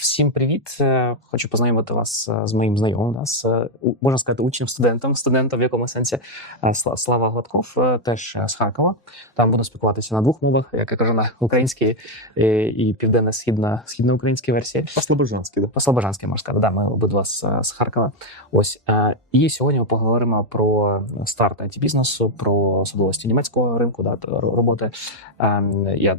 Всім привіт! Е, Хочу познайомити вас е, з моїм знайомим, да, з, е, можна сказати, учнем студентом, студентом в якому сенсі Слава Гладков, теж з Харкова. Там буду спілкуватися на двох мовах, як я кажу, на українській і південно-східна східноукраїнській версії. По-слобожански, да. По-слобожанськи можна сказати, да, ми обидва з, з Харкова. Ось і сьогодні ми поговоримо про старт it бізнесу, про особливості німецького ринку, да, роботи. Е, я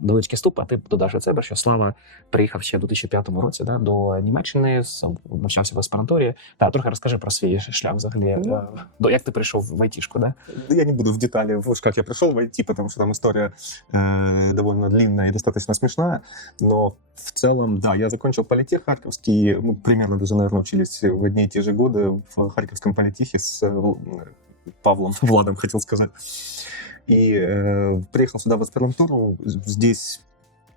невеличкий вступ, а ти додаш від себе, що Слава приїхав ще в 2005 році да, до Німеччини, с- навчався в аспірантурі. Та трохи розкажи про свій шлях взагалі. е, До як ти прийшов в айтішку, да? Да Я не буду в детали, уж как я пришел в IT, потому что там история э, довольно длинная и достаточно смешная. Но в целом, да, я закончил политех Харьковский, мы примерно даже, наверное, учились в одни и те же годы в Харьковском политехе с э, Вл- Павлом Владом, хотел сказать. И э, приехал сюда в аспирантуру, здесь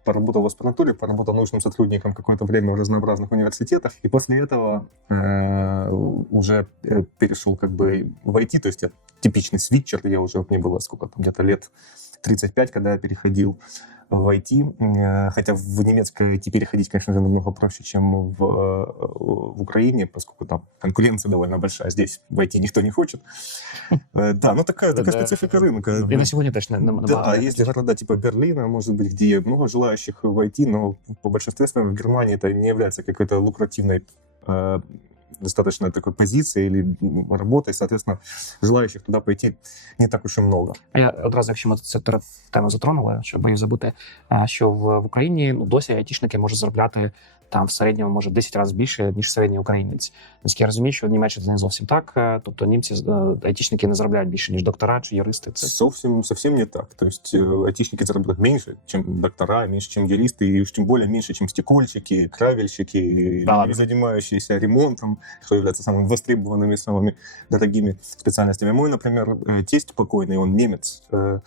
поработал в аспирантуре, поработал научным сотрудником какое-то время в разнообразных университетах, и после этого э, уже э, перешел как бы в IT, то есть я типичный свитчер, я уже, мне было сколько там, где-то лет 35, когда я переходил в IT, Э, хотя в немецкое IT переходить, конечно же, намного проще, чем в, э, в Украине, поскольку там конкуренция довольно большая, здесь в IT никто не хочет. Э, Да, ну такая, такая Да. специфика рынка. І на сьогодні теж не, не, Да, набагато не есть города типа Берлина, может быть, где много желающих войти, но по большинстве своем в Германии это не является какой-то лукративной э, достаточно такой позицией или м, работой, соответственно, желающих туда пойти не так уж и много. Я одразу, якщо ми тер- тему затронули, щоб боюсь забути, що в, Україні ну досі айтішники можуть заробляти там в середньому може 10 разів більше ніж середній українець. Наскільки я розумію, що в Німеччині це не зовсім так. е, Тобто німці е, айтішники не заробляють більше ніж доктора чи юристи. Це Совсем, совсем не так. То есть э, айтишники заработают меньше, доктора, меньше, чем юристы, и уж тем более меньше, чем стекольщики, кравельщики, и Да люди, ремонтом, что является самыми востребованными, самыми дорогими специальностями. Мой, например, э, тесть покойный, он немец, э,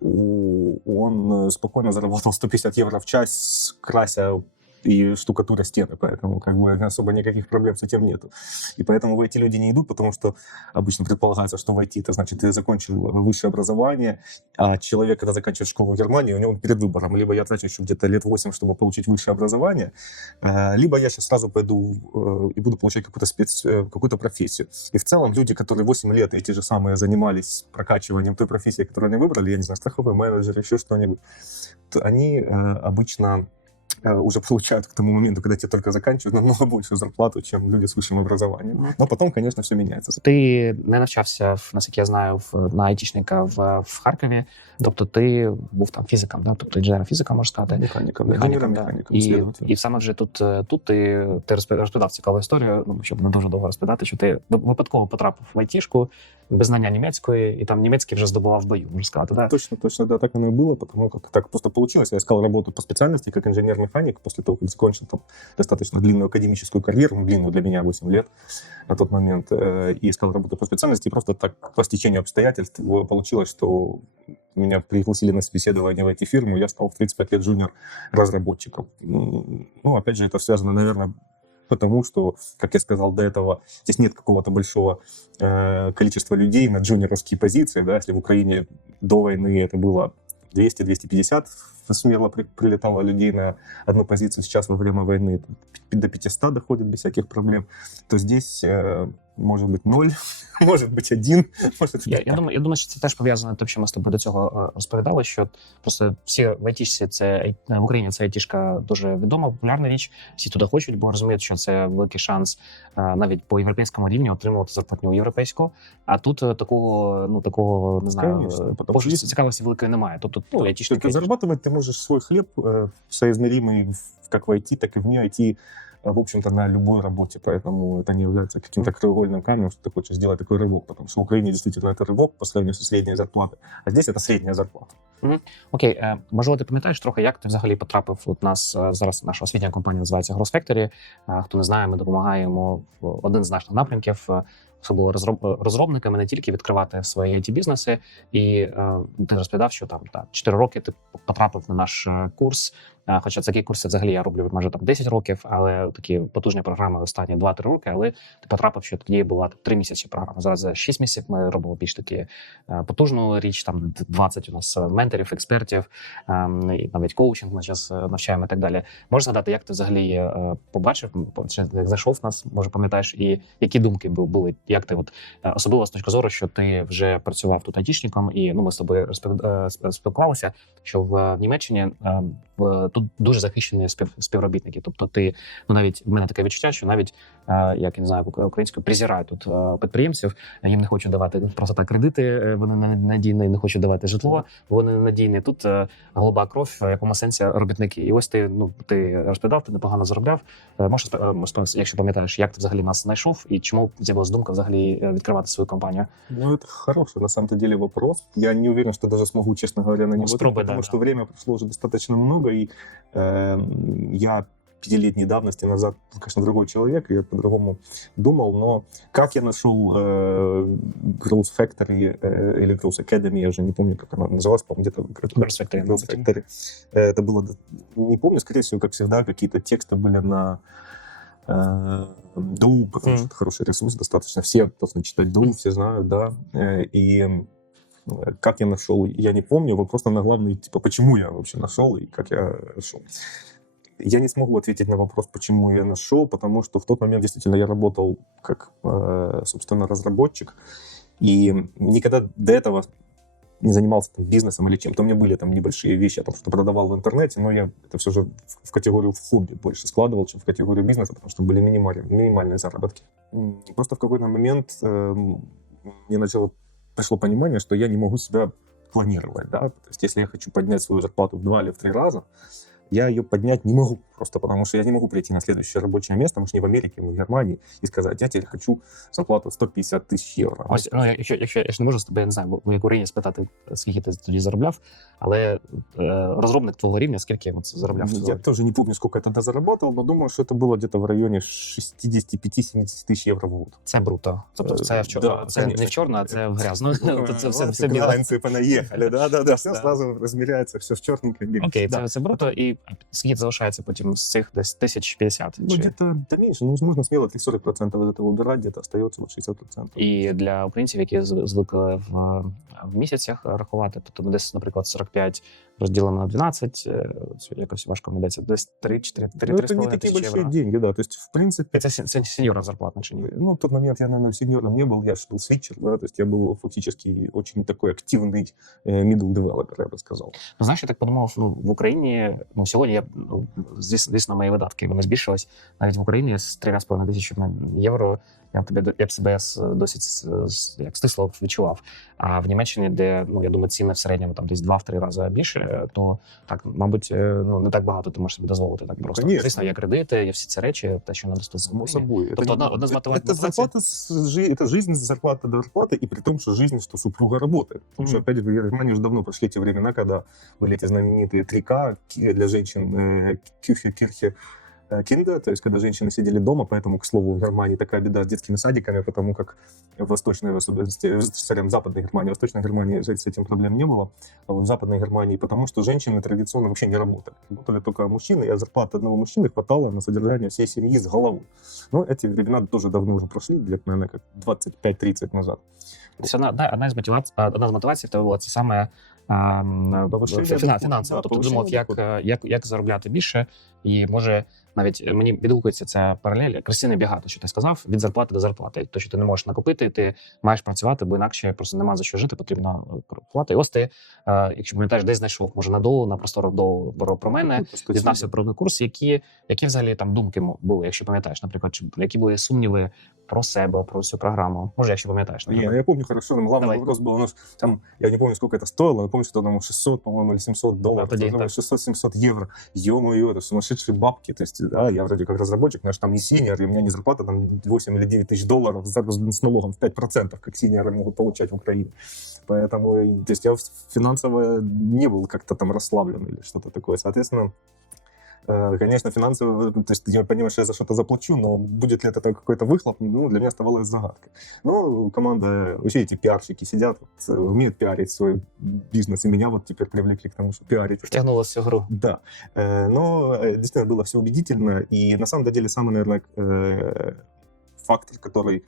у- он э, спокойно заработал 150 евро в час, крася и штукатуря стены, поэтому как бы особо никаких проблем с этим нету. И поэтому в эти люди не идут, потому что обычно предполагается, что в IT это значит ты закончил высшее образование, а человек, когда заканчивает школу в Германии, у него перед выбором, либо я трачу еще где-то лет 8, чтобы получить высшее образование, э, либо я сейчас сразу пойду э, и буду получать какую-то спец, э, какую-то профессию. И в целом люди, которые 8 лет эти же самые занимались прокачиванием той профессии, которую они выбрали, я не знаю, страховой менеджер, еще что-нибудь, то они э, обычно уже получают к тому моменту, когда тебе только заканчивают, намного большую зарплату, чем люди с высшим образованием. Но потом, конечно, все меняется. ти не навчався наскільки я знаю, в на айтішника в, в Харкові. Тобто ти був там фізиком, да? тобто інженер фізика, можна сказати. Механіком, механиком, да. механиком, І, і саме вже тут, е, тут ти, ти розповідав цікаву історію, ну, щоб не дуже довго розповідати, що ти випадково потрапив в айтішку без знання німецької, і там німецький вже здобував в бою, можна сказати. Да? Точно, точно, да, так оно и было, потому как так просто получилось. Я искал работу по специальности как инженер-механик после того, как закончил там достаточно длинную академическую карьеру, ну, длинную для меня 8 лет на тот момент, э, и искал работу по специальности, и просто так по стечению обстоятельств э, получилось, что меня пригласили на собеседование в эти фирмы, я стал в 35 лет жуниор-разработчиком. М, Ну, опять же, это связано, наверное, потому что, как я сказал до этого, здесь нет какого-то большого э, количества людей на джуниоровские позиции, да, если в Украине до войны это было 200-250 смело при- прилетало людей на одну позицию, сейчас во время войны до 500 доходит без всяких проблем, то здесь э, может быть ноль, может быть один, может Я, быть я, думаю, я думаю, що це теж пов'язано тим, що ми з тобою до цього е, розповідали, що просто всі в айтішці це ай- в Україні це айтішка дуже відома, популярна річ. Всі туди хочуть, бо розуміють, що це великий шанс е, навіть по європейському рівні отримувати зарплатню європейську. А тут е, такого, ну такого не знаю, Конечно, е, потому пошуку що- цікавості великої немає. Тобто, ну, Ты- айтішники ты зарабатывать ты можешь свой хлеб э, соизмеримый в- как в IT, так и вне IT, э, в общем-то, на любой работе. Поэтому это не является каким-то краеугольным камнем, что ты хочешь сделать такой рывок. Потому что в Украине действительно это рывок по сравнению со средней зарплатой. А здесь это средняя зарплата. Окей, е, можливо, ти пам'ятаєш трохи, як ти взагалі потрапив? От нас е, зараз наша освітня компанія називається Growth Factory. Е, Хто не знає, ми допомагаємо в один з наших напрямків. е, Особливо розроб- розробниками не тільки відкривати свої it бізнеси, і е, ти розповідав, що там так, 4 роки ти потрапив на наш е, курс. Е, Хоча такі курси взагалі я роблю майже там 10 років, але такі потужні програми останні 2-3 роки. Але ти потрапив, що тоді була 3 місяці програма. Зараз за 6 місяців ми робимо більш такі е, потужну річ. Там 20 у нас е, менторів, експертів, ем, навіть коучинг ми зараз навчаємо і так далі. Можеш згадати, як ти взагалі е, побачив, як зайшов в нас, може пам'ятаєш, і які думки були? Як ти от е, особливо з точки зору, що ти вже працював тут айтішником, і ну ми з тобою е, спілкувалися, що в, Німеччині е, в, тут дуже захищені спів, співробітники. Тобто, ти ну навіть в мене таке відчуття, що навіть як я не знаю українською, презирають тут е, підприємців. Їм не хочуть давати просто так кредити. е, Вони не надійні, не хочуть давати житло. Вони не надійні. Тут е, голуба кров, в якому сенсі робітники. І ось ти ну ти розповідав, ти непогано заробляв. Е, Можеш е, якщо пам'ятаєш, як ти взагалі нас знайшов і чому з'явилась думка взагалі е, відкривати свою компанію? Ну, это хороший, на самом-то деле, вопрос. Я не уверен, что даже смогу, честно говоря, на него ответить, потому да, что да. время прошло уже достаточно много, и э, я пятилетней давности назад, конечно, другой человек, и я по-другому думал, но как я нашел э, Growth Factory э, или Growth Academy, я уже не помню, как она называлась, по-моему, где-то в Growth Factory, Growth Factory. Э, Это было, не помню, скорее всего, как всегда, какие-то тексты были на э, Доу, потому Мгм. что это хороший ресурс достаточно. Все должны читать Доу, все знают, да. Э, И э, как я нашел, я не помню. Вопрос на главный, типа, почему я вообще нашел и как я нашел. Я не смогу ответить на вопрос, почему я нашел, потому что в тот момент действительно я работал как, э, собственно, разработчик, и никогда до этого не занимался там, бизнесом или чем-то. У меня были там небольшие вещи, я там что-то продавал в интернете, но я это все же в, в категорию хобби больше складывал, чем в категорию бизнеса, потому что были минимальные, минимальные заработки. Просто в какой-то момент эм, мне начало пришло понимание, что я не могу себя планировать, да, то есть если я хочу поднять свою зарплату в два или в три раза, я ее поднять не могу, просто потому что я не могу прийти на следующее рабочее место, мы же не в Америке, мы в Германии, и сказать, я теперь хочу зарплату 150 тысяч евро. Ось ну якщо, якщо я ж не можу з тебе, я не знаю, бо в Україні спитати, скільки ти тоді заробляв, але е, розробник твого рівня, скільки от заробляв? Я тоже не помню, сколько я тогда заработал, но думаю, что это было где-то в районе 65-70 тысяч евро в год. Це бруто. Тобто це в чор... Да, це не конечно. в чорно, а це в грязну. Тобто це все, Вот все біле. Голландцы понаехали, да-да-да, все Да. сразу размеряется, все в черненько. Окей, це, це бруто. І скільки залишається потім з цих десь тисяч п'ятдесят? Ну, Чи- где-то, да меньше, ну, можно смело 30-40% из этого убирать, где-то остается вот 60%. І для українців, які з- звикли в, в місяцях рахувати, тобто десь, наприклад, 45 розділено на 12, е, це якось важко мені дається, десь 3 4 3 Ну, это не такие большие деньги, да, то есть, в принципе, Це, це сеньора зарплатна чи ні? Ну, в тот момент я, наверное, сеньором не был, я ж был свитчер, да, то есть я был фактически очень такой активный э, middle developer, я бы сказал. Ну, знаєш, я так подумав, ну, в Україні, ну, сьогодні я, ну, звісно, мої видатки вони збільшились. Навіть в Україні з 3,5 тисячі євро я б тебе я б себе с- досить с- с- як стисло відчував. А в Німеччині, де ну я думаю, ціни в середньому там десь 2-3 рази більше, то так, мабуть, е, ну не так багато ти можеш собі дозволити так просто. Конечно. Звісно, є кредити, є всі ці речі, те, що недоступно. в Само Україні. собой. Тобто одна- одна з это, мотива- это зарплата, с жи- это жизнь с зарплаты до зарплаты, и при том, что жизнь, что супруга работает. Потому что, Мгм. опять же, в Германии уже давно прошли те времена, когда были эти знаменитые 3К ки- для женщин, э, кюхе, кирхе, э, кинда, то есть когда женщины сидели дома, поэтому, к слову, в Германии такая беда с детскими садиками, потому как в восточной, в особенности, в сорян, в западной Германии, в восточной Германии жить с этим проблем не было, а вот в западной Германии, потому что женщины традиционно вообще не работали. Работали только мужчины, и от зарплаты одного мужчины хватало на содержание всей семьи с головой. Но эти времена тоже давно уже прошли, где-то, наверное, как 25-30 назад. Тобто одна, одна, одна з мотивацій, одна з мотивацій в тебе була це саме а, м, Повищення фіна- доходу. фінансово. Да, Тобто ти повищення думав, як, доходу. е, як, як заробляти більше, і може навіть мені відгукується ця паралель Кристини Бігато, що ти сказав, від зарплати до зарплати. То, що ти не можеш накопити, ти маєш працювати, бо інакше просто нема за що жити, потрібно е, плати. І ось ти, е, якщо пам'ятаєш, десь знайшов, може на доу, на просторах доу про, про мене, Ну, статьи. дізнався про курс, які, які взагалі там думки мо- були, якщо пам'ятаєш, наприклад, чи які були сумніви про себе, про цю програму. Може, якщо пам'ятаєш, Не, наприклад. я помню хорошо, но главный Давай. вопрос был, у нас там, я не помню, сколько это стоило, но помню, что там 600, по-моему, или 700 долларов, тоді это так. 600-700 евро. Ё-моё, это сумасшедшие бабки, то есть, да, я вроде как разработчик, но я же там не синер, и у меня не зарплата там 8 или 9 тысяч долларов за- с налогом в 5%, как синеры могут получать в Украине. Поэтому, и- то есть я финансово не был как-то там расслаблен или что-то такое. Соответственно, Э, Конечно, финансово, то есть я понимаю, что я за что-то заплачу, но будет ли это какой-то выхлоп, ну, для меня оставалось загадкой. Ну, команда, вообще эти пиарщики сидят, вот, э, умеют пиарить свой бизнес, и меня вот теперь привлекли к тому, что пиарить. Втягнула всю гру. Да, Э, но э, действительно было все убедительно, и на самом деле самый, наверное, э, фактор, который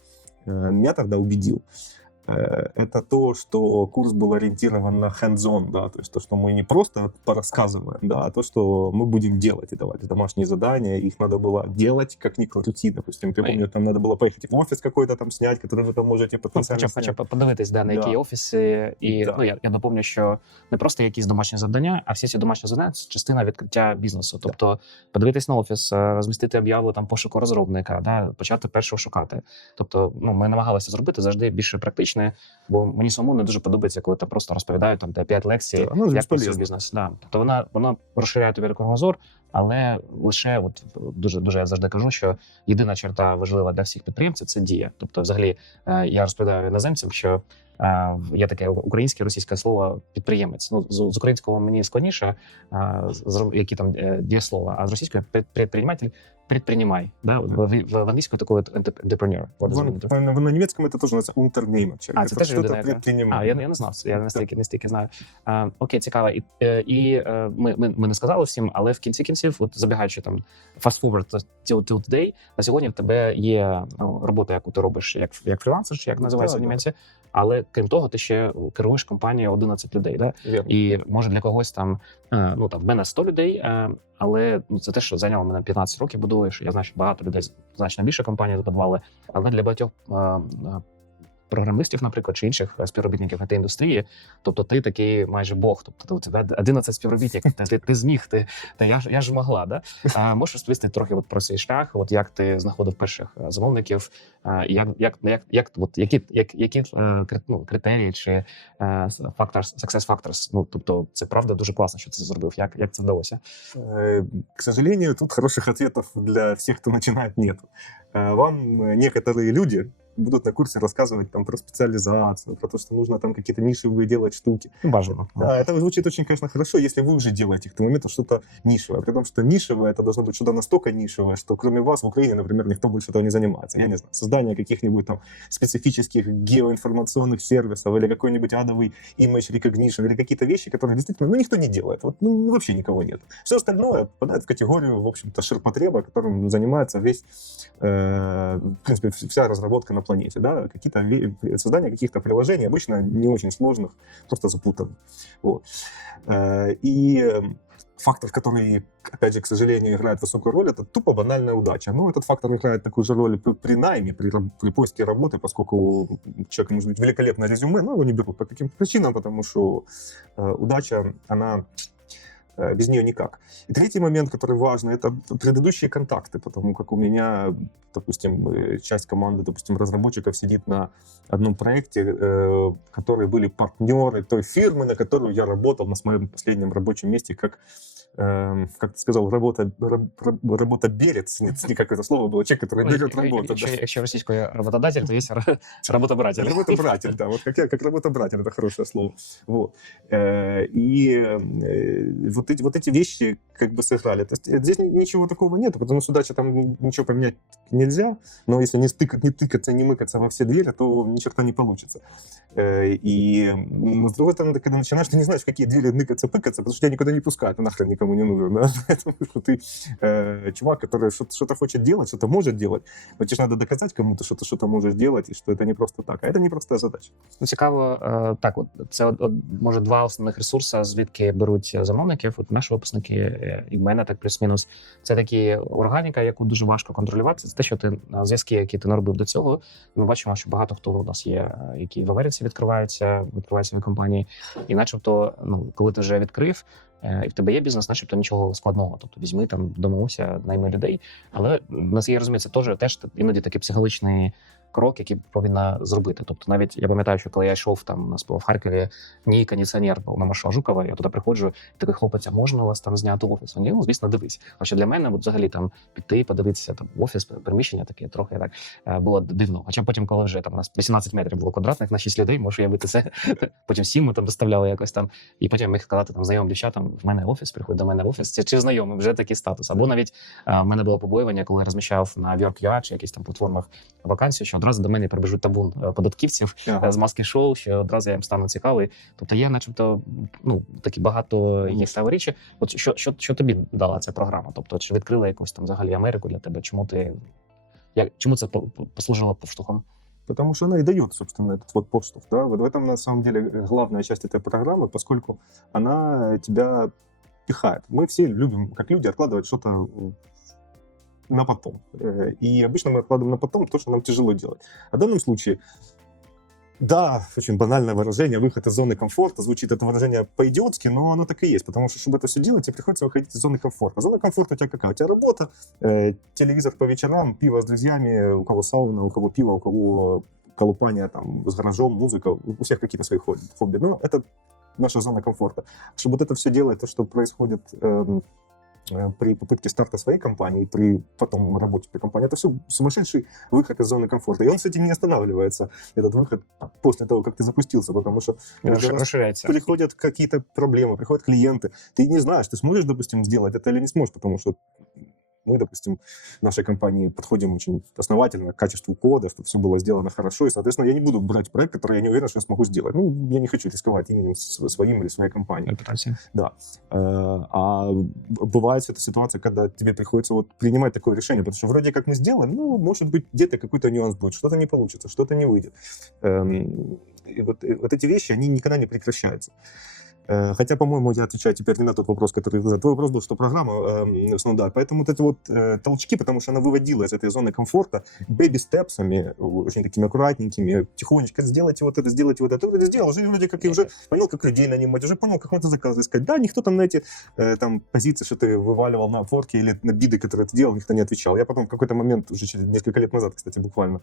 э, меня тогда убедил, э, это то, что курс был ориентирован на hands-on, да, то есть то, что мы не просто порассказываем, да, а то, что мы будем делать и давать домашние задания, их надо было делать как ни крути, допустим, я Ой. помню, там надо было поехать в офис какой-то там снять, который вы там можете Ну, потенциально Хоча б, хоча снять. б подивитись, да, на Да. які офіси. І Да. ну, я, я доповню, що не просто якісь домашні завдання, а всі ці домашні завдання це частина відкриття бізнесу. Тобто подивитись на офіс, е, розмістити об'яву там пошуку розробника, да, почати першого шукати. Тобто, ну, ми намагалися зробити завжди більше практичне, бо мені самому не дуже подобається, коли там просто розповідають там де п'ять лекцій, ну, як працює бізнес. Да. Тобто вона, вона розширяє тобі кругозор, але лише от дуже дуже я завжди кажу, що єдина черта важлива для всіх підприємців це дія. Тобто, взагалі, е, я розповідаю іноземцям, що е, є таке українське російське слово підприємець. Ну з, з українського мені складніше, е, з- які там е, дієслова, а з російської під- підприєматель предпринимай. Да? В, в, в англійською такою от entrepreneur. What does it mean? В- в- На немецком это тоже называется Unternehmer. человек, А, це который теж что-то людина, яка- предпринимает. А, я, я не знав. Я не стільки, не стільки знаю. А, окей, цікаво. І, е, і е, ми, ми, ми не сказали всім, але в кінці кінців, от забігаючи там fast forward till, till today, на сьогодні в тебе є ну, робота, яку ти робиш як, як фрілансер, чи як називається Да, в да. Але крім того, ти ще керуєш компанією 11 людей. Да? І може для когось там, е, ну там в мене 100 людей, е, але ну це те, що зайняло мене 15 років будуєш. Я знаю, що багато людей значно більше компаній збудували, але для багатьох е, програмистів, наприклад, чи інших е, співробітників it індустрії, тобто ти такий майже бог. Тобто у тебе 11 співробітників, ти, ти, ти зміг, ти та я ж я ж могла. Да? А, можеш розповісти трохи от про свій шлях, от як ти знаходив перших е, замовників, е, як, як, як, як от які, як, які е, кри- ну, критерії чи factors, success factors. Ну тобто, це правда дуже класно, що ти це зробив. Як, як це вдалося? Э, К сожалению, тут хороших ответов для всех, кто начинает, нет. Э, Вам э, некоторые люди будут на курсе рассказывать там про специализацию, про то, что нужно там какие-то нишевые делать штуки. Бажано. Да, это звучит очень, конечно, хорошо, если вы уже делаете к тому моменту что-то нишевое. При том, что нишевое, это должно быть что-то настолько нишевое, что кроме вас в Украине, например, никто больше этого не занимается. Я не знаю, создание каких-нибудь там специфических геоинформационных сервисов или какой-нибудь адовый image recognition или какие-то вещи, которые действительно, ну, никто не делает. Вот, ну, вообще никого нет. Все остальное попадает в категорию, в общем-то, ширпотреба, которым занимается весь, э, в принципе, вся разработка на планете, да, какие-то создание каких-то приложений, обычно не очень сложных, просто запутанных. Вот. Э, И фактор, который, опять же, к сожалению, играет высокую роль, это тупо банальная удача. Но этот фактор играет такую же роль при, при найме, при, при поиске работы, поскольку у человека может быть великолепное резюме, но его не берут по каким-то причинам, потому что э, удача, она без нее никак. И третий момент, который важный, это предыдущие контакты, потому как у меня, допустим, э, часть команды, допустим, разработчиков сидит на одном проекте, э, которые были партнеры той фирмы, на которую я работал на своем последнем рабочем месте, как как ты сказал, работа, раб, раб- работоберец, не, как это слово было, человек, который берет работу. Якщо, да. якщо російською роботодатель, то є ра- роботобратель. Работобратель, да, вот как, я, как работобратель, это хорошее слово. Вот. Э, И э, вот, эти, вот эти вещи как бы сыграли. То есть э, здесь ни- ничего такого нет, потому что удача там ничего поменять нельзя, но если не, стыкать, не тыкаться, не мыкаться во все двери, то ни черта не получится. И м, с другой стороны, когда начинаешь, ты не знаешь, какие двери ныкаться, пыкаться, потому что тебя никуда не пускают, ты нахрен никому не нужен. Да? Поэтому что ты э, чувак, который что-то, что-то хочет делать, что-то может делать, но тебе ж надо доказать кому-то, что ты что-то можешь делать, и что это не просто так. А это не простая задача. Ну, цікаво, е, так, от це от, от, може два основних ресурси, звідки беруть замовників. От наші випускники, е, і в мене так плюс-мінус. Це такі органіка, яку дуже важко контролювати. Це те, що ти е, зв'язки, які ти наробив до цього. Ми бачимо, що багато хто у нас є, е, які в Америці відкриваються, відкриваються свої компанії, і начебто, ну коли ти вже відкрив. е, І в тебе є бізнес, начебто нічого складного. Тобто візьми там, домовся, найми людей. Але нас я розумію, це теж теж іноді такий психологічний крок, який повинна зробити. Тобто, навіть я пам'ятаю, що коли я йшов там на в Харкові, ні кондиціонер був на маршала Жукова, я туди приходжу, і такий хлопець, а можна у вас там зняти офіс? Вони, ну, звісно, дивись. Хоча для мене, от, взагалі, там піти, подивитися там офіс, приміщення таке трохи так е, було дивно. Хоча потім, коли вже там у нас 18 метрів було квадратних на 6 людей, можу уявити це. Потім 7 ми там доставляли якось там. І потім міг сказати там знайомим дівчатам, в мене офіс, приходь до мене в офіс. Це чи знайомий, вже такий статус. Або навіть е, в мене було побоювання, коли я розміщав на Work.ua чи якісь там платформах вакансію, що одразу до мене прибіжуть табун е, податківців е, з маски шоу, що одразу я їм стану цікавий. Тобто є, начебто, ну такі багато є цікаві речі. От що, що, що тобі дала ця програма? Тобто, чи відкрила якусь там взагалі Америку для тебе? Чому ти як чому це по- по- послужило поштовхом? потому что она и дает, собственно, этот вот подштовх. Да? Вот в этом, на самом деле, главная часть этой программы, поскольку она тебя пихает. Мы все любим, как люди, откладывать что-то на потом. Э, И обычно мы откладываем на потом то, что нам тяжело делать. А в данном случае, да, очень банальное выражение, выход из зоны комфорта, звучит это выражение по-идиотски, но оно так и есть, потому что, чтобы это все делать, тебе приходится выходить из зоны комфорта. Зона комфорта у тебя какая? У тебя работа, э, телевизор по вечерам, пиво с друзьями, у кого сауна, у кого пиво, у кого колупание там с гаражом, музыка, у всех какие-то свои хобби. Но это наша зона комфорта. Чтобы вот это все делать, то, что происходит э, при попытке старта своей компании, при потом работе при компании, это все сумасшедший выход из зоны комфорта. И он этим не останавливается, этот выход, после того, как ты запустился, потому что Розширяється. приходят какие-то проблемы, приходят клиенты. Ты не знаешь, ты сможешь, допустим, сделать это или не сможешь, потому что мы, допустим, в нашей компании подходим очень основательно к качеству кода, чтобы все было сделано хорошо, и, соответственно, я не буду брать проект, который я не уверен, что я смогу сделать. Ну, я не хочу рисковать именем св- своим или своей компании. Репутація. Э, А бывает эта ситуация, когда тебе приходится вот принимать такое решение, потому что вроде как мы сделаем, ну, может быть, где-то какой-то нюанс будет, что-то не получится, что-то не выйдет. Эм, И вот, вот эти вещи, они никогда не прекращаются. Э, Хотя, по-моему, я отвечаю теперь не на тот вопрос, который задал. Твой вопрос был, что программа, в основном, да. Поэтому вот эти вот э, толчки, потому что она выводила из этой зоны комфорта бэби-степсами, очень такими аккуратненькими, тихонечко, сделайте вот это, сделайте вот это. Вот это сделал, уже вроде как и уже понял, как людей нанимать, уже понял, как надо заказы искать. Да, никто там на эти э, там позиции, что ты вываливал на отворки или на биды, которые ты делал, никто не отвечал. Я потом в какой-то момент, уже через несколько лет назад, кстати, буквально,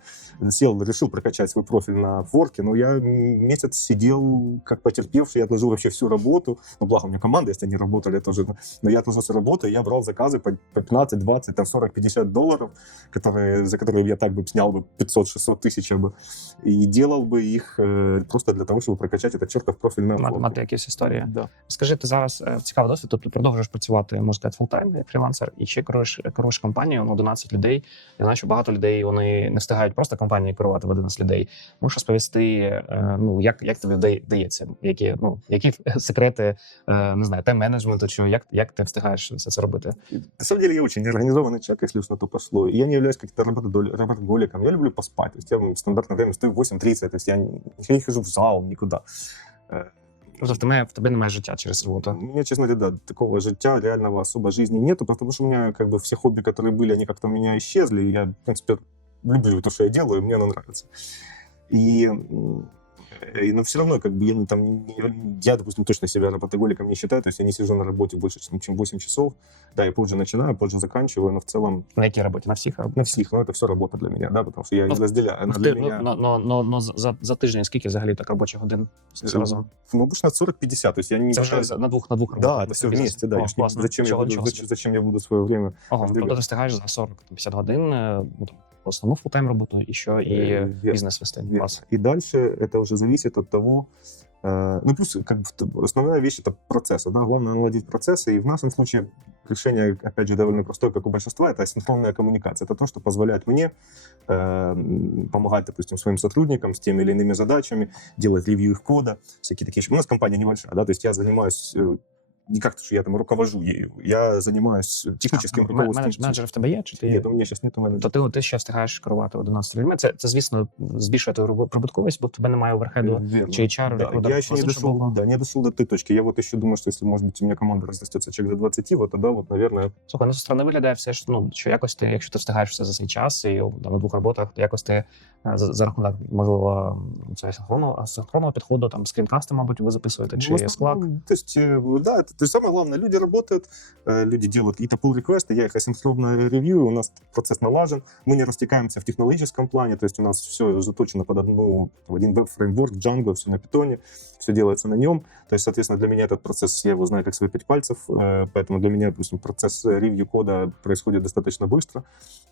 сел, решил прокачать свой профиль на форке, но я месяц сидел как потерпевший, я отложил вообще всю работу, ну, благо у меня команда, если они работали, тоже, но я отложил всю работу, и я брал заказы по, по 15, 20, там 40, 50 долларов, которые, за которые я так бы снял бы 500-600 тысяч бы, и делал бы их э, просто для того, чтобы прокачать этот чертов профиль на Мати, форке. мати якісь історії. Да. Скажи, ти зараз е, цікавий досвід, тобто продовжуєш працювати, можна сказати, фултайм як фрілансер, і ще керуєш, керуєш компанією на 11 людей. Я знаю, що багато людей вони не встигають просто компанією керувати в 11 людей. Можеш розповісти, е, ну як, як тобі вдає- вдається, які ну які секрети е, не знаю, тайм-менеджменту, чи як, як ти встигаєш все це робити? На самом деле я очень неорганизованный человек, если уж на то пошло. И я не являюсь как-то работодол- работоголиком. Я люблю поспать. То есть я в стандартное время стою в 8.30. То есть я не, я не хожу в зал никуда. Э, Тобто в тебе, в тебе немає життя через У роботу. меня, честно говоря, да, такого життя реального особо жизни нету, потому что у меня как бы все хобби, которые были, они как-то у меня исчезли. и Я, в принципе, люблю то, что я делаю, мне оно нравится. И, м, и но все равно, как бы, я, не- там, не- я, допустим, точно себя работоголиком не считаю, то есть я не сижу на работе больше, чем, чем 8 часов. Да, я позже начинаю, позже заканчиваю, но в целом На якій роботі? На всіх на всех, но это все работа для меня, да, потому что я Ну, их разделяю. Она Ну, для ти, меня, ну, ну, ну, ну, за, за тиждень скільки взагалі так робочих годин э, разом? ну, обычно 40-50, то есть я не Це вже пытаюсь- за- на двох на двох Да, роботах. это все Бізнес. вместе, да. О, я ж не- класно. зачем, я Нічого, буду, нічого зачем, собі. зачем я буду свое время Ага, Каждый тобто год. ти встигаєш за 40-50 годин е, ну, там, основну фултайм роботу і що, і Е, е, вірно, бізнес вести. Верно. Клас. И дальше это уже зависит от того, э, ну плюс как бы т- основная вещь это процессы, да, главное наладить процессы, и в нашем случае решение, опять же, довольно простое, как у большинства, это асинхронная коммуникация, это то, что позволяет мне э, м, помогать, допустим, своим сотрудникам с теми или иными задачами, делать ревью их кода, всякие такие вещи. У нас компания небольшая, да, то есть я занимаюсь э, не как то, что я там руковожу ею, я занимаюсь техническим А, ме- руководством. менедж- Менеджер в тебе є? Чи ти Нет, у меня сейчас нету менеджера. То ти, ти ще встигаєш керувати 11 людьми. Це, це, звісно, збільшує твою робо- прибутковість, бо в тебе немає оверхеду. Верно. Чи HR, Да, рекрутер, я еще не з іншого дошел, боку. да, не дошел до той точки. Я вот еще думаю, что если, может быть, у меня команда разрастется человек до 20, вот тогда вот, наверное, Слухай, ну зі сторони виглядає все ж, ну, що якось ти, якщо ти встигаєш все за свій час і там, на двох роботах, то якось ти е, за, за рахунок, можливо, це синхронного, синхронного підходу, там скрінкасти, мабуть, ви записуєте, чи в Slack. основном, То есть, э, да, это, то есть самое главное, люди работают, э, люди делают какие-то pull реквесты я их асинхронно ревью, у нас процесс налажен, мы не растекаемся в технологическом плане, то есть у нас все заточено под одну, в один веб-фреймворк, Django, все на питоне, все делается на нем, то есть, соответственно, для меня этот процесс, я его знаю как свои пять пальцев, э, поэтому для меня, допустим, процесс ревью кода происходит достаточно быстро,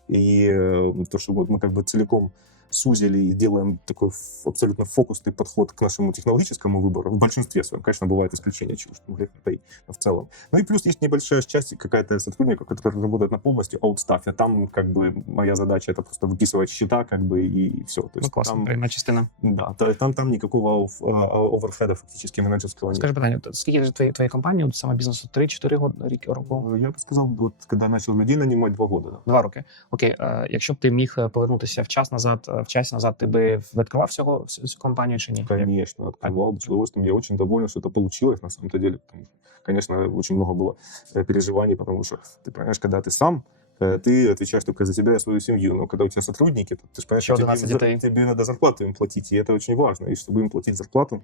и э, то, что вот мы как бы целиком сузили и делаем такой ф- абсолютно фокусный подход к нашему технологическому выбору. В большинстве своем, конечно, бывают исключения, чего что грех таить, но в целом. Ну и плюс есть небольшая часть какая-то сотрудников, которые работают на полностью аутстафе. Там как бы моя задача это просто выписывать счета, как бы и все. То Ну, есть класно, там, приймна частина. да, то- там, там никакого оф- а, а, оверхеда фактически менеджерского нет. Скажи питання, то скільки твої, твоєї компанії, от саме бізнесу, 3-4 роки, рік, року? Я бы сказал, вот когда начал людей нанимать два года. да. Два роки. Окей, е, якщо б ти міг е, повернутися в час назад, е, в час назад, ти би відкривав всього всю цю компанію чи ні? Конечно, открывал бы с удовольствием. Я очень доволен, что это получилось на самом-то деле. Потому что, конечно, очень много было э, переживаний, потому что ты понимаешь, когда ты сам, э, ты отвечаешь только за себя и свою семью. Но когда у тебя сотрудники, то ты же понимаешь, Еще что тебе, 11 за- детей. тебе надо зарплату им платить, и это очень важно. И чтобы им платить зарплату,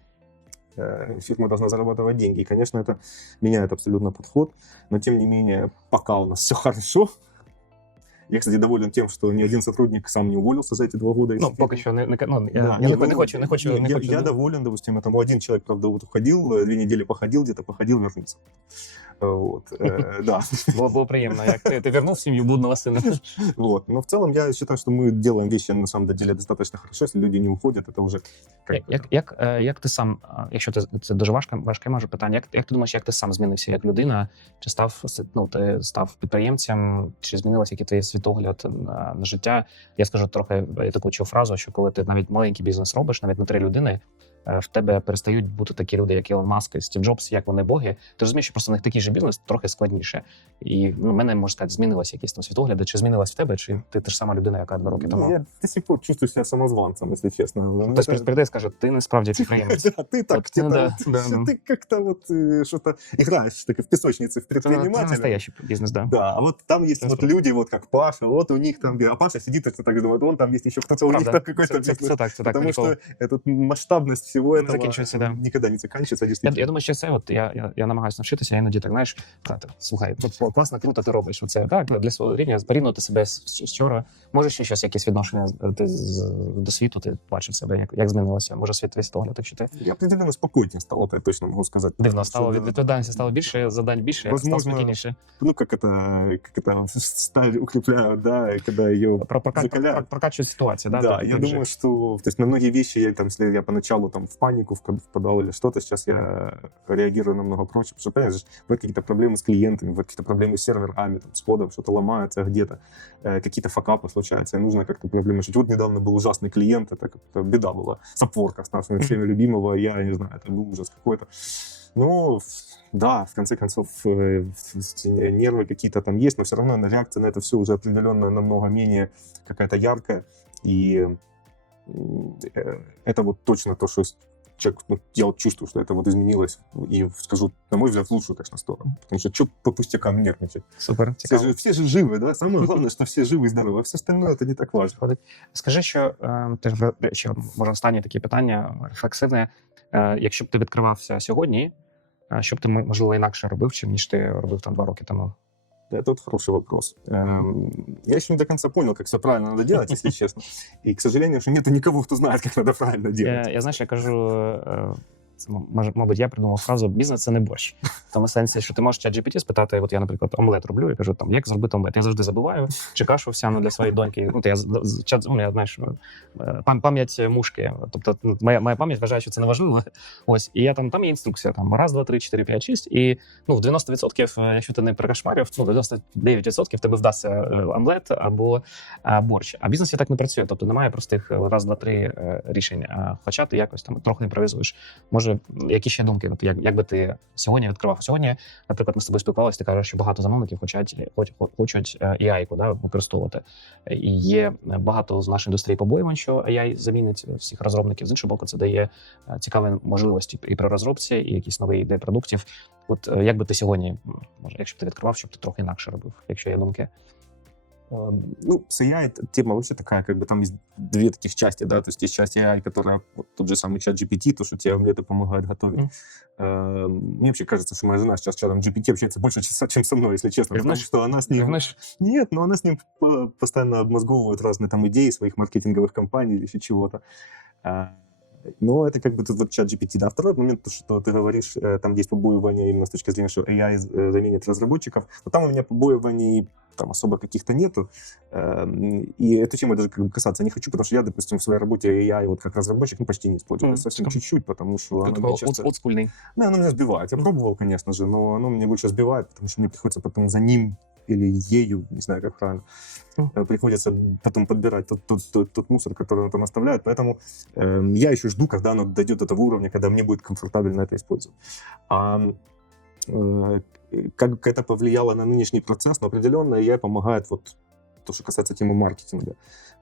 э, фирма должна зарабатывать деньги. И, конечно, это меняет абсолютно подход. Но, тем не менее, пока у нас все хорошо, я, кстати, доволен тем, что ни один сотрудник сам не уволился за эти два года. из Ну, фирмы. поки що не, не ну, я, Да, я, нет, не, не ну, хочу, не хочу, не, не я, хочу. я ну, доволен, допустим, этому один человек, правда, вот уходил, э, две недели походил, где-то походил, вернулся. Э, Вот, э, да. Було, було приємно, як ти, ти вернув сім'ю блудного сина. Вот. Но в целом я считаю, что мы делаем вещи на самом деле достаточно хорошо. Если люди не уходят, это уже как Як, бы- як, як, е, як ти сам, е, якщо ти це дуже важке, важке може питання, як, як ти думаєш, як ти сам змінився як людина? Чи став ну, ти став підприємцем, чи змінилось який твій світогляд на, на життя? Я скажу трохи я таку чув фразу, що коли ти навіть маленький бізнес робиш, навіть на три людини. е, В тебе перестають бути такі люди, як Ілон Маск і Стів Джобс, як вони боги. Ти розумієш, що просто в них такий же бізнес трохи складніше. І ну, в мене можна сказати, змінилось якісь там світогляди, чи змінилось в тебе, чи ти та ж сама людина, яка два роки тому. Ну, Я до сих пор чувствую себя самозванцем, если честно. Ну, Хтось это- прийде і скаже, ти не справді підприємець. Да, ты так, Вот, где-то ну да, вот, да, что ну. ты как-то вот э, что-то играешь так, в песочнице в Це, це предпринимателя. настоящий бізнес, да. Да, а вот там есть вот Насправді. люди, вот как Паша, вот у них там, а Паша сидит и так думает, вон там есть еще кто-то, у них Правда. там какой-то Це, це, бизнес. це так, це так. Потому прикол. что эта масштабность всего Не этого закінчується, да. никогда не заканчивается, Я, действительно. я думаю, що це от я, я, я намагаюся навчитися, я іноді так знаєш, «Та, та, слухай, тут класно, круто ти робиш. Оце так для свого рівня порівнювати себе з з вчора. Може, ще щось якесь відношення е, ти з- до світу, ти бачив себе, як, як змінилося. Може, світ твій світогляд, якщо ти Я определенно спокойнее стал, это я точно могу сказать. дивно Потому стало что, від відповідальності стало більше, завдань більше, став Возможно, спокійніше. Ну, как это, как это, сталь укрепляют, да, и когда ее Про, про, закаляють. про, прокачує ситуацію, да? Да, тобто я ти вже- думаю, что то есть на многие вещи, я, там, если я поначалу там в панику впад- впадал или что-то, сейчас я реагирую намного проще, потому что, понимаешь, бывают какие-то проблемы с клиентами, бывают какие-то проблемы с серверами, там, с кодом, что-то ломается где-то, э, какие-то факапы случаются, и нужно как-то проблемы решить. Вот недавно был ужасный клиент, это как-то беда была, с опорка с нашими всеми любимого, я не знаю, это был ужас какой-то. Ну, да, в конце концов, нервы какие-то там есть, но все равно реакция на это все уже определенно намного менее какая-то яркая. И это вот точно то, что с- человек, ну, я вот чувствую, что это вот изменилось. И скажу, на мой взгляд, в лучшую, конечно, сторону. Потому что что по пустякам нервничать? Супер, Все цікаво. же, все же живы, да? Самое главное, что все живы и здоровы, а все остальное это не так важно. Скажи, що е, ти ж ви- ще може останнє таке питання рефлексивне. Е, якщо б ти відкривався сьогодні, е, що б ти можливо інакше робив, чим ніж ти робив там два роки тому? Это вот хороший вопрос. Я еще не до конца понял, как все правильно надо делать, если честно. И, к сожалению, что нет никого, кто знает, как надо правильно делать. Я, я знаєш, я кажу. е, Це, м- мабуть, я придумав фразу бізнес це не борщ. В тому сенсі, що ти можеш чат GPT спитати, от я, наприклад, омлет роблю, я кажу, там, як зробити омлет. Я завжди забуваю, чи кашу овсяну для своєї доньки. Ну, я чат, я знаєш, е, пам'ять мушки. Тобто, ну, моя, моя пам'ять вважає, що це неважливо. Ось, і я там, там є інструкція: там раз, два, три, чотири, п'ять, шість. І ну, в 90%, е, якщо ти не прикашмарив, ну, 99% тебе вдасться е, омлет або борщ. А в бізнесі так не працює. Тобто немає простих раз, два, три рішень. Хоча ти якось там трохи імпровізуєш. Може, які ще думки? Як, як би ти сьогодні відкривав? Сьогодні, наприклад, ми з тобою спілкувалися, ти кажеш, що багато замовників хочуть, хочуть е, AI-ку да, використовувати. І є багато з нашої індустрії побоювань, що AI замінить всіх розробників. З іншого боку, це дає е, цікаві можливості і при розробці, і якісь нові ідеї продуктів. От е, як би ти сьогодні, може, якщо б ти відкривав, щоб ти трохи інакше робив, якщо є думки? Эм, Ну, с AI тема вообще такая, как бы там есть две таких части, да, то есть есть часть AI, которая вот тот же самый чат GPT, то, что тебе омлеты помогают готовить. Эм, Мне вообще кажется, что моя жена сейчас чатом GPT общается больше, часа, чем со мной, если честно, потому что она с ним... Ревнуешь? Нет, но она с ним по- постоянно обмозговывает разные там идеи своих маркетинговых компаний или еще чего-то. А, Но это как бы тут вот чат GPT. Да, второй момент, то, что ты говоришь, э, там есть побоивания именно с точки зрения, что AI э, заменит разработчиков. Но там у меня побоиваний там особо каких-то нету. Эм, И эту тему я даже как бы касаться не хочу, потому что я, допустим, в своей работе AI вот как разработчик ну, почти не использую. Мгм. Совсем чуть-чуть, потому что такого мне часто... олдскульний. Ну, оно меня сбивает. Я пробовал, конечно же, но оно меня больше сбивает, потому что мне приходится потом за ним или ею, не знаю, как правильно, э, приходится потом подбирать тот, тот, тот, тот мусор, который он там оставляет. Поэтому эм, я еще жду, когда оно дойдет до того уровня, когда мне будет комфортабельно это использовать. А, э, как это повлияло на нынешний процесс, но определенно AI помогает вот то, что касается темы маркетинга.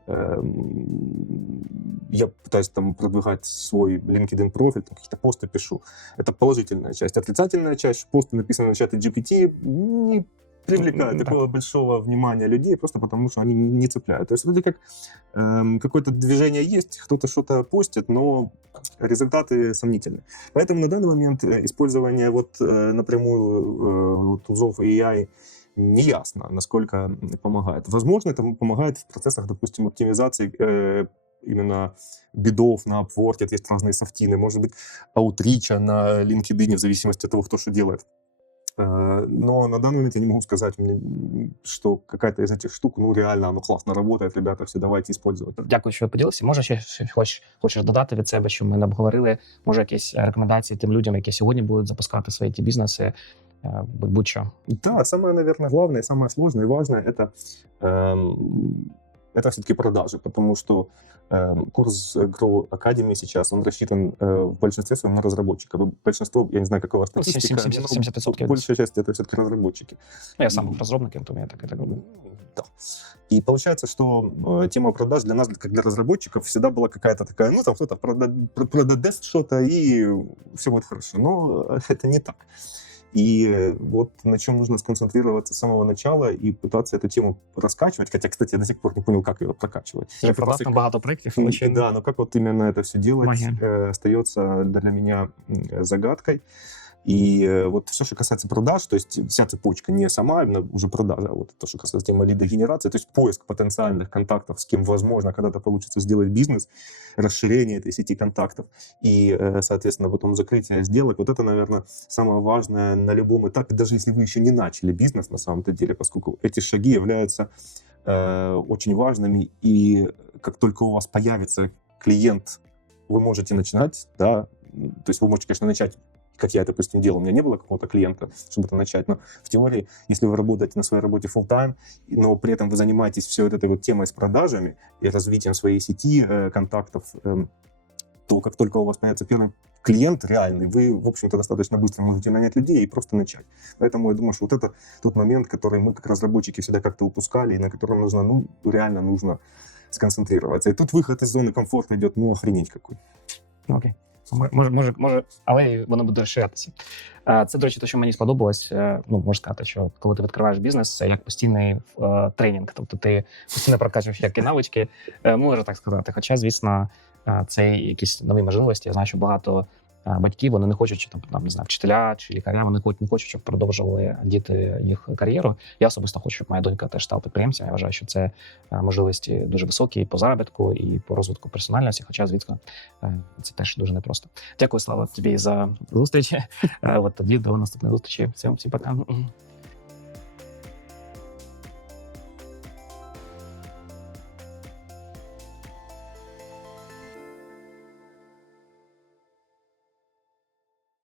Эм, Я пытаюсь там продвигать свой LinkedIn профиль, там какие-то посты пишу. Это положительная часть. Отрицательная часть, посты написаны на чате GPT, не привлекают М, да. такого большого внимания людей, просто потому что они не цепляют. То есть вроде как эм, какое-то движение есть, кто-то что-то постит, но результаты сомнительны. Поэтому на данный момент э, использование вот э, напрямую э, вот тузов AI не ясно, насколько м, помогает. Возможно, это помогает в процессах, допустим, оптимизации э, именно бедов на Upwork, есть разные софтины, может быть, аутрича на LinkedIn, в зависимости от того, кто что делает. Э, Но на данный момент я не могу сказать, мне, м, что какая-то из этих штук, ну, реально, оно классно работает, ребята, все давайте использовать. Дякую, що ви поділилися. Може, ще ще хоч, хочеш додати від себе, що ми не обговорили. Може, якісь е, рекомендації тим людям, які сьогодні будуть запускати свої ті бізнеси, е, будь- будь-що. Да, самое, наверное, главное, самое сложное и важное это, эм, это все-таки продажи, потому что эм, курс Grow Academy сейчас, он рассчитан э, в большинстве своем на разработчиков. Большинство, я не знаю, какова Ну, статистика, 70 но 70%. большая часть это все-таки разработчики. Ну, я сам був розробником, тому я так так роблю. Да. И получается, что э, тема продаж для нас, как для разработчиков, всегда была какая-то такая, ну, там кто-то прода- пр- продаст что-то, и все будет хорошо. Но э, это не так. И э, вот на чем нужно сконцентрироваться с самого начала и пытаться эту тему раскачивать. Хотя, кстати, я до сих пор не понял, как ее прокачивать. Вже Я продав просто- там багато проєктів, М, але ще Да, но как вот именно это все делать, Магия. э, остается для меня м, загадкой. И э, вот все, что касается продаж, то есть вся цепочка не сама, именно уже продажа, а вот то, что касается темы лидогенерации, то есть поиск потенциальных контактов, с кем, возможно, когда-то получится сделать бизнес, расширение этой сети контактов и, э, соответственно, потом закрытие сделок. Вот это, наверное, самое важное на любом этапе, даже если вы еще не начали бизнес на самом-то деле, поскольку эти шаги являются э, очень важными, и как только у вас появится клиент, вы можете начинать, да, то есть вы можете, конечно, начать как я, допустим, делал, у меня не было какого-то клиента, чтобы это начать, но в теории, если вы работаете на своей работе full time, но при этом вы занимаетесь все вот этой вот темой с продажами и развитием своей сети э, контактов, эм, то как только у вас появится первый клиент реальный, вы, в общем-то, достаточно быстро можете нанять людей и просто начать. Поэтому я думаю, что вот это тот момент, который мы, как разработчики, всегда как-то упускали, и на котором нужно, ну, реально нужно сконцентрироваться. И тут выход из зоны комфорта идет, ну, охренеть какой. Окей. Мо- Може, може, може, але воно буде розширятися. Це, до речі, те, що мені сподобалось. е, Ну, можна сказати, що коли ти відкриваєш бізнес, це як постійний е, тренінг. Тобто ти постійно прокачуєш які навички, е, можна так сказати. Хоча, звісно, це якісь нові можливості. Я знаю, що багато батьків вони не хочуть, чи там, там не знаю, вчителя чи лікаря, вони хочуть, не хочуть, щоб продовжували діти їх кар'єру. Я особисто хочу, щоб моя донька теж стала підприємцем. Я вважаю, що це е, можливості дуже високі і по заробітку, і по розвитку персональності. Хоча, звісно, е, це теж дуже непросто. Дякую, Слава, тобі за зустріч. Е, От тоді до наступної зустрічі. Всім, всім пока.